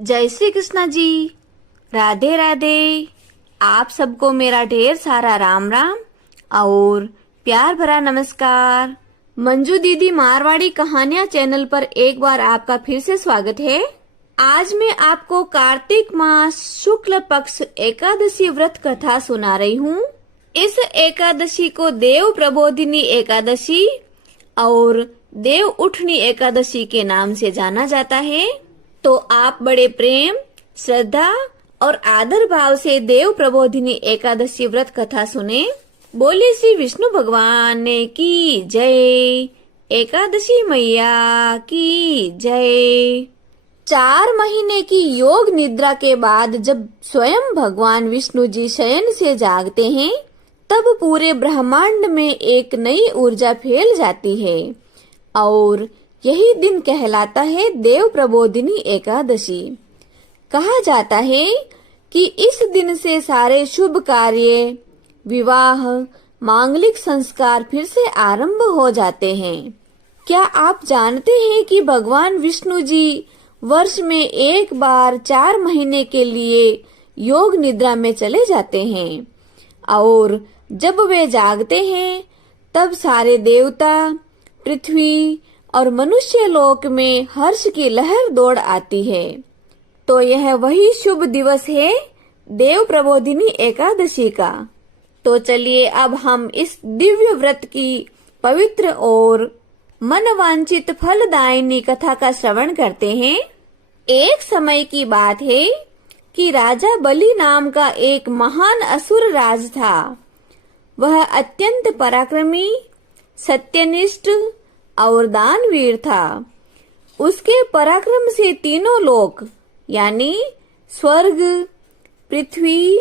जय श्री कृष्णा जी। राधे राधे। आप सबको मेरा ढेर सारा राम राम और प्यार भरा नमस्कार। मंजू दीदी मारवाड़ी कहानियां चैनल पर एक बार आपका फिर से स्वागत है। आज मैं आपको कार्तिक मास शुक्ल पक्ष एकादशी व्रत कथा सुना रही हूँ। इस एकादशी को देव प्रबोधिनी एकादशी और देव उठनी एकादशी के नाम से जाना जाता है। तो आप बड़े प्रेम, श्रद्धा और आदर भाव से देव प्रबोधिनी एकादशी व्रत कथा सुने। बोले श्री विष्णु भगवान की जय, एकादशी मैया की जय। 4 महीने की योग निद्रा के बाद जब स्वयं भगवान विष्णु जी शयन से जागते हैं, तब पूरे ब्रह्मांड में एक नई ऊर्जा फैल जाती है और यही दिन कहलाता है देव प्रबोधिनी एकादशी। कहा जाता है कि इस दिन से सारे शुभ कार्य, विवाह, मांगलिक संस्कार फिर से आरंभ हो जाते हैं। क्या आप जानते हैं कि भगवान विष्णु जी वर्ष में एक बार 4 महीने के लिए योग निद्रा में चले जाते हैं और जब वे जागते हैं तब सारे देवता, पृथ्वी और मनुष्य लोक में हर्ष की लहर दौड़ आती है। तो यह वही शुभ दिवस है देव प्रबोधिनी एकादशी का। तो चलिए अब हम इस दिव्य व्रत की पवित्र और मनवांचित फलदायिनी कथा का श्रवण करते हैं। एक समय की बात है कि राजा बलि नाम का एक महान असुर राज था। वह अत्यंत पराक्रमी, सत्यनिष्ठ और दानवीर था। उसके पराक्रम से तीनों लोक यानी स्वर्ग, पृथ्वी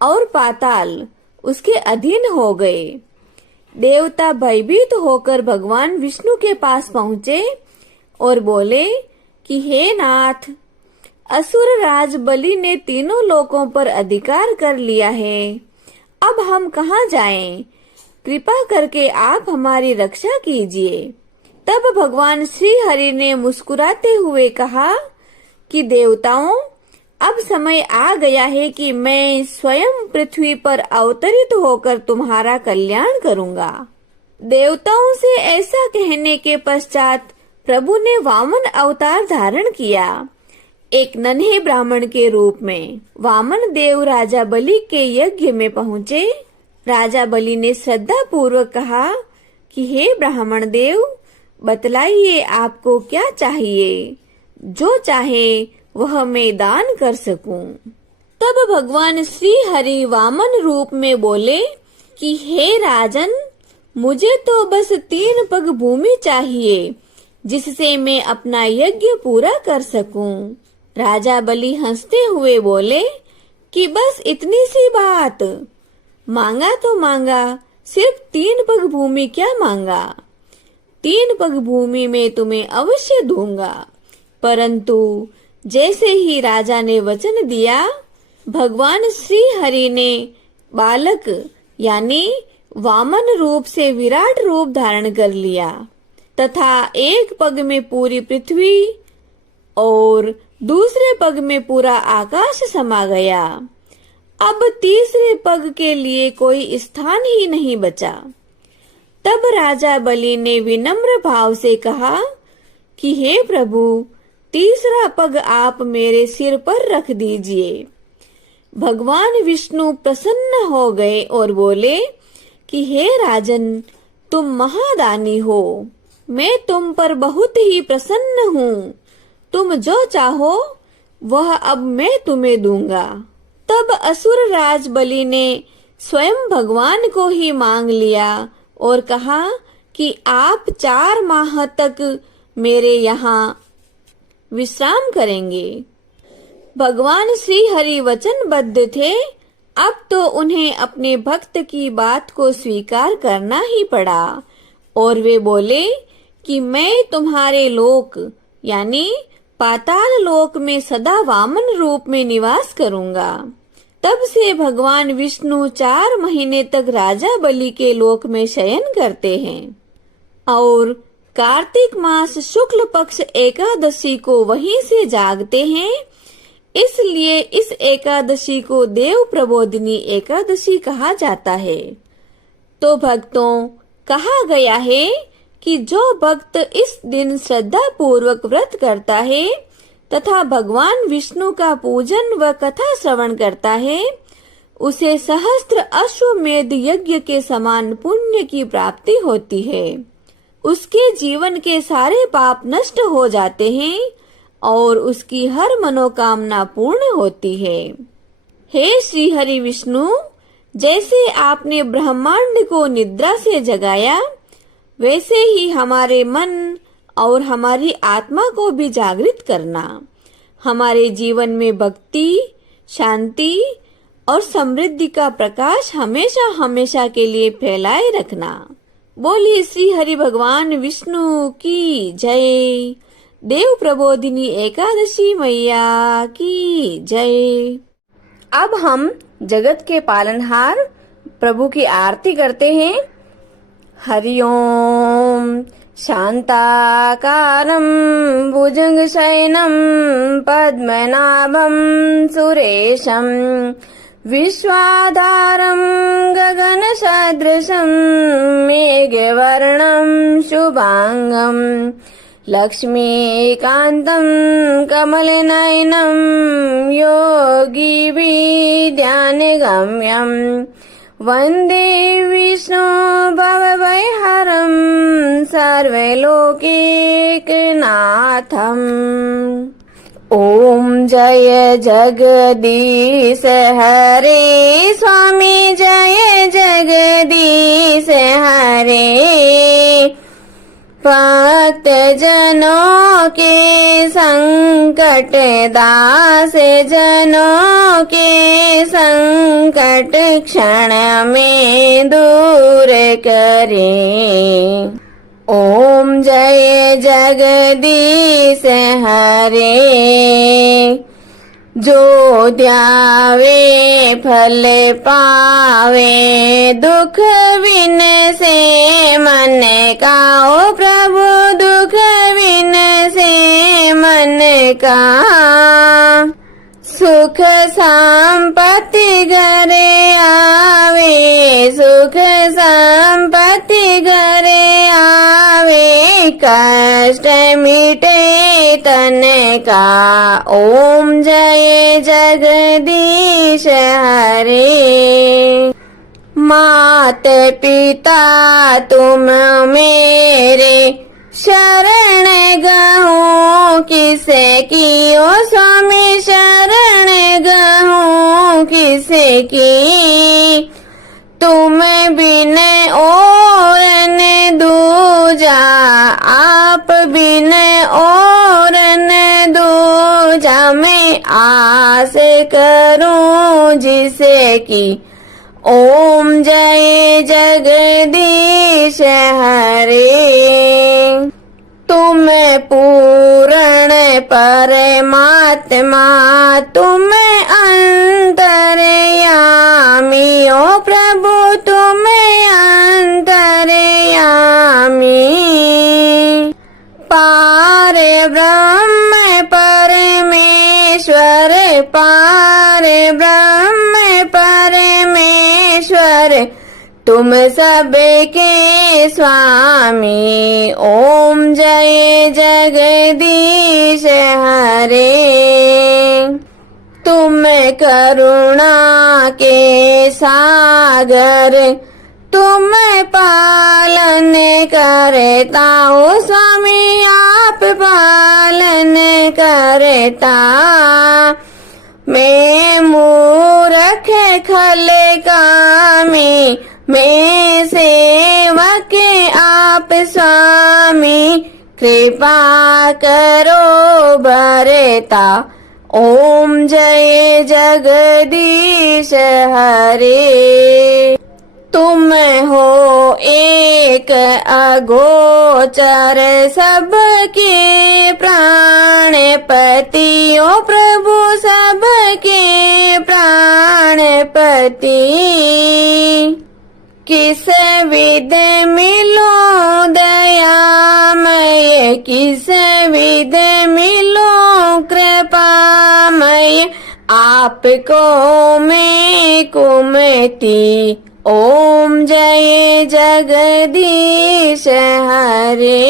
और पाताल उसके अधीन हो गए। देवता भयभीत होकर भगवान विष्णु के पास पहुंचे और बोले कि हे नाथ, असुर राज बलि ने तीनों लोकों पर अधिकार कर लिया है। अब हम कहाँ जाएं? कृपा करके आप हमारी रक्षा कीजिए। तब भगवान श्री हरि ने मुस्कुराते हुए कहा कि देवताओं, अब समय आ गया है कि मैं स्वयं पृथ्वी पर अवतरित होकर तुम्हारा कल्याण करूंगा। देवताओं से ऐसा कहने के पश्चात प्रभु ने वामन अवतार धारण किया। एक नन्हे ब्राह्मण के रूप में वामन देव राजा बलि के यज्ञ में पहुँचे। राजा बलि ने श्रद्धा पूर्वक कहा कि हे ब्राह्मण देव, बतलाइए आपको क्या चाहिए, जो चाहे वह मैं दान कर सकूं। तब भगवान श्री हरि वामन रूप में बोले कि हे राजन, मुझे तो बस 3 पग भूमि चाहिए जिससे मैं अपना यज्ञ पूरा कर सकूं। राजा बलि हंसते हुए बोले कि बस इतनी सी बात, मांगा तो मांगा, सिर्फ 3 पग भूमि क्या मांगा? 3 पग भूमि में तुम्हें अवश्य दूंगा। परंतु जैसे ही राजा ने वचन दिया, भगवान श्री हरि ने बालक यानी वामन रूप से विराट रूप धारण कर लिया तथा एक पग में पूरी पृथ्वी और दूसरे पग में पूरा आकाश समा गया। अब तीसरे पग के लिए कोई स्थान ही नहीं बचा। तब राजा बलि ने विनम्र भाव से कहा कि हे प्रभु, तीसरा पग आप मेरे सिर पर रख दीजिए। भगवान विष्णु प्रसन्न हो गए और बोले कि हे राजन, तुम महादानी हो, मैं तुम पर बहुत ही प्रसन्न हूँ। तुम जो चाहो वह अब मैं तुम्हें दूंगा। तब असुर राज बलि ने स्वयं भगवान को ही मांग लिया और कहा कि आप 4 माह तक मेरे यहाँ विश्राम करेंगे। भगवान श्री हरि वचनबद्ध थे। अब तो उन्हें अपने भक्त की बात को स्वीकार करना ही पड़ा और वे बोले कि मैं तुम्हारे लोक यानी पाताल लोक में सदा वामन रूप में निवास करूंगा। तब से भगवान विष्णु 4 महीने तक राजा बलि के लोक में शयन करते हैं और कार्तिक मास शुक्ल पक्ष एकादशी को वहीं से जागते हैं इसलिए इस एकादशी को देव प्रबोधिनी एकादशी कहा जाता है। तो भक्तों, कहा गया है कि जो भक्त इस दिन श्रद्धा पूर्वक व्रत करता है तथा भगवान विष्णु का पूजन व कथा श्रवण करता है, उसे सहस्त्र अश्वमेध यज्ञ के समान पुण्य की प्राप्ति होती है। उसके जीवन के सारे पाप नष्ट हो जाते हैं और उसकी हर मनोकामना पूर्ण होती है। हे श्री हरि विष्णु, जैसे आपने ब्रह्मांड को निद्रा से जगाया, वैसे ही हमारे मन और हमारी आत्मा को भी जागृत करना। हमारे जीवन में भक्ति, शांति और समृद्धि का प्रकाश हमेशा हमेशा के लिए फैलाए रखना। बोलिए श्री हरि भगवान विष्णु की जय। देव प्रबोधिनी एकादशी मैया की जय। अब हम जगत के पालनहार प्रभु की आरती करते हैं। हरि ओम। शांताकारं भुजगशयनं पद्मनाभं सुरेशं विश्वाधारं गगनसदृशं मेघवर्णं शुभांगं लक्ष्मीकान्तं कमलनयनं योगिभिर्ध्यानगम्यं वन्दे विष्णु भवभयहरं सर्वलोकैकनाथम्। ओम जय जगदीश हरे स्वामी, जय जगदीश हरे। भक्त जनों के संकट, दास जनों के संकट क्षण में दूर करे। ओम जय जगदीश हरे। जो ध्यावे फल पावे, दुख बिन से मन का। ओ प्रभु दुख बिन से मन का। सुख संपत्ति घरे आवे, सुख संपत्ति घरे आवे। कष्ट मिटे तन का। ओम जय जगदीश हरे। मात पिता तुम मेरे, शरण गहूँ किसे की। ओ स्वामी शरण गहूँ किसे की। तुम बिन और न दूजा, आप बिन और न दूजा। मैं आस करूं जिसे की। ओम जय जगदीश हरे। तुम पूर्ण परमात्मा, तुम अंतर्यामी। ओ प्रभु तुम अंतर्यामी। पार ब्रह्म परमेश्वर, पार ब्रह्म परमेश्वर। तुम सबके स्वामी। ओम जय जगदीश हरे। तुम करुणा के सागर, तुम पालन करता। ओ स्वामी आप पालन करता। मैं मूर्ख खल कामी, मैं सेवक आप स्वामी। कृपा करो भरता। ओम जय जगदीश हरे। तुम हो एक अगोचर, सबके प्राणपति। ओ प्रभु सबके प्राणपति। किस विध मिलो दयामय, किस विध मिलो कृपामय। आपको मैं कुमति ओम जय जगदीश हरे।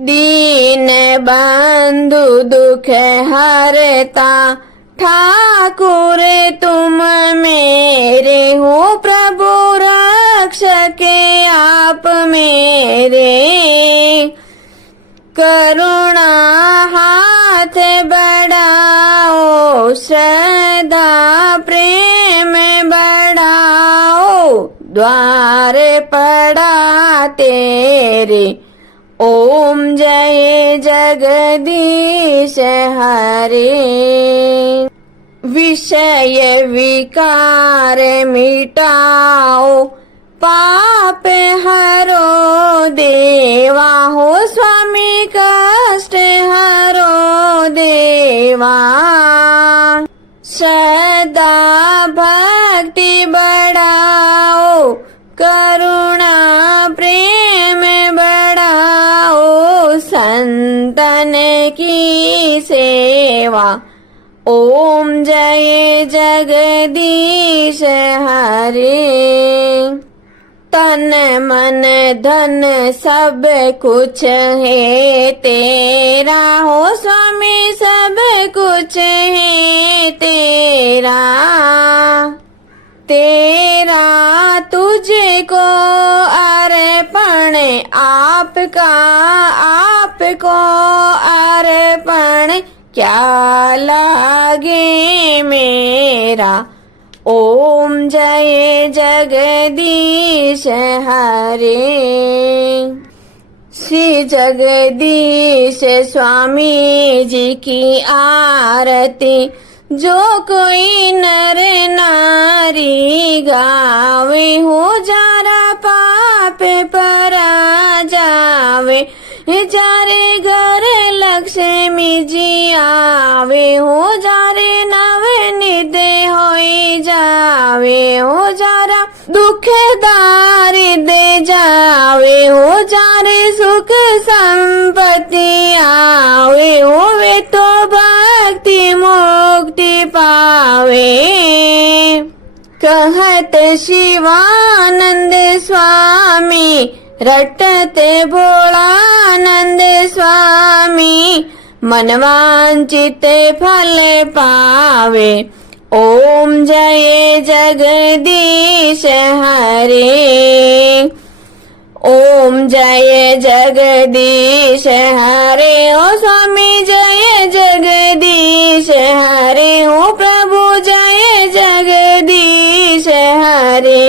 दीन बंधु दुख हरता ठाकुर तुम मेरे हो, प्रभु रक्षक आप मेरे। करुणा हाथ बढ़ाओ, श्रद्धा प्रेम बढ़ाओ, द्वार पड़ा तेरे ओम जय जगदीश हरे। विषय विकार मिटाओ, पाप हरो देवा हो, स्वामी कष्ट हरो देवा। श्रद्धा भक्ति बढ़ाओ, करुणा प्रेम बढ़ाओ, संतन की सेवा ओम जय जगदीश हरे। तन मन धन सब कुछ है तेरा हो, स्वामी सब कुछ है तेरा। तेरा तुझको अर्पण आपका, आपको अर्पण क्या लागे मेरा। ओम जय जगदीश हरे। श्री जगदीश स्वामी जी की आरती जो कोई नर नारी गावे हो, जारा पाप परा जावे, जारे घर लक्ष्मी जी आवे हो, जारे नव निधे होई जावे हो, जारा दुख दारिद्र जावे हो, जारे सुख संपत्ति आवे हो, वे तो भक्ति मुक्ति पावे। कहत शिवानंद स्वामी, रटते भोलानंद स्वामी, मनवांचित फल पावे। ओम जय जगदीश हरे। ओम जय जगदीश हरे। ओ स्वामी जय जगदीश हरे। ओ प्रभु जय जगदीश हरे।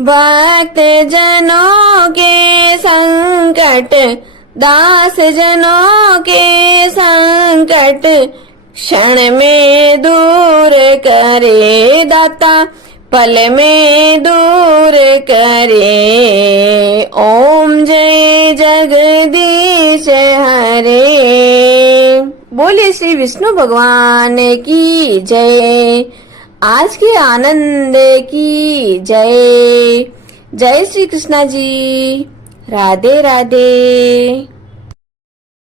भक्त जनों के संकट, दास जनों के संकट, क्षण में दूर करे दाता, पल में दूर करे। ओम जय जगदीश हरे। बोले श्री विष्णु भगवान की जय। आज के आनंद की जय। जय श्री कृष्णा जी। राधे राधे।